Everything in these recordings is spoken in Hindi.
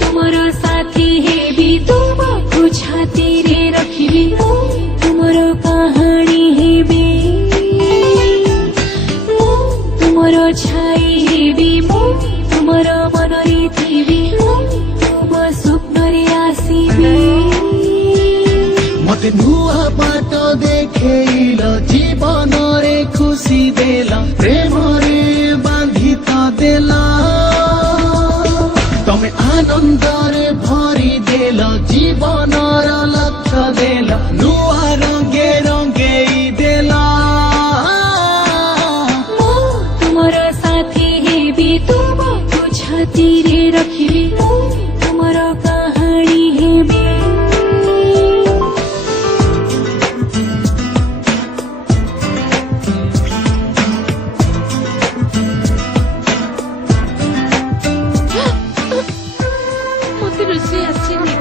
तुमर साथी हेबी तुमको छातीरे रखिबी तुमर कहानी हेबी तुमर छाई हेबी तुमर मनरे थिबी तुम स्वप्नरे आसीबी मते नुआ बाटो देखेइल जीवन रे खुशी देला प्रेम रे बांधी तो देला तमे आनंद रे भरी देल जीवन रा लक्ष्य देला नुआ रंगे रंगे देला तुमर साथी हेबी तुमको छातीरे रखिबी तुमर कहानी हेबी मते रोषे आसीनी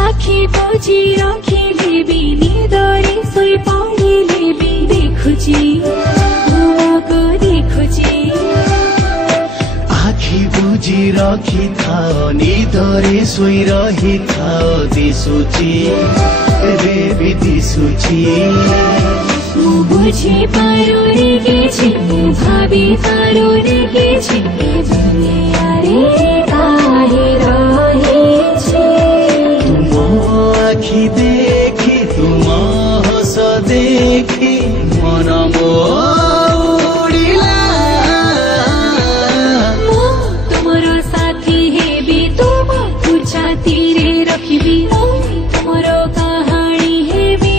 आखी बुझी रखिले भी निदरे सोई पढिले भी देखुची तुमको देखुची आखी बुझी रखी थाओ निदरे सोई रही थाओ दिसुची रे भी दिसुची बुझी पारो रे गेछि भाबी पारो रे गेछि दुनिया रे काहे रहेछि आखी देखी तुम हस देखी मन मोड़िला तुमर साथी हेबी तुमको छातीरे रखिबी तुमर कहानी हेबी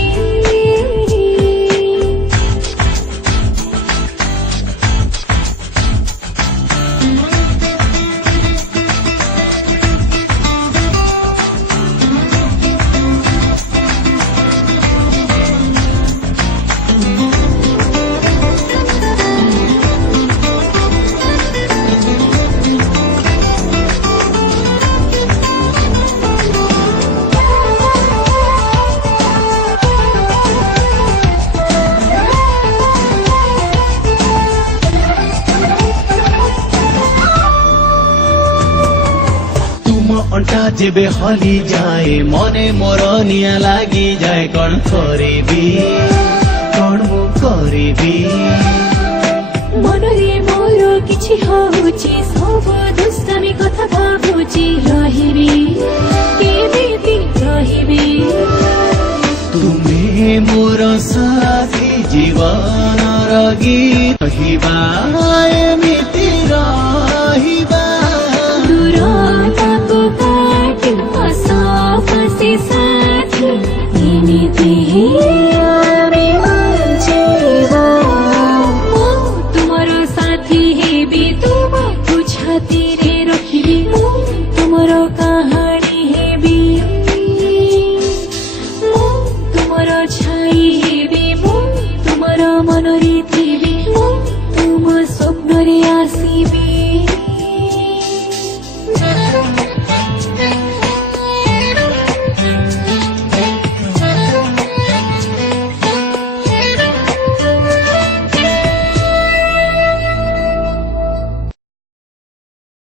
अंटा जेबे हली जाए मने मोर निया लागी जाए कौन करिबी कौन मु करिबी मनरे मोर किछि होउची सब दुष्टामी कथा भाबुची रहिबी केमिति रहिबी तुमे मोर साथी जीवन र गीत हिबाए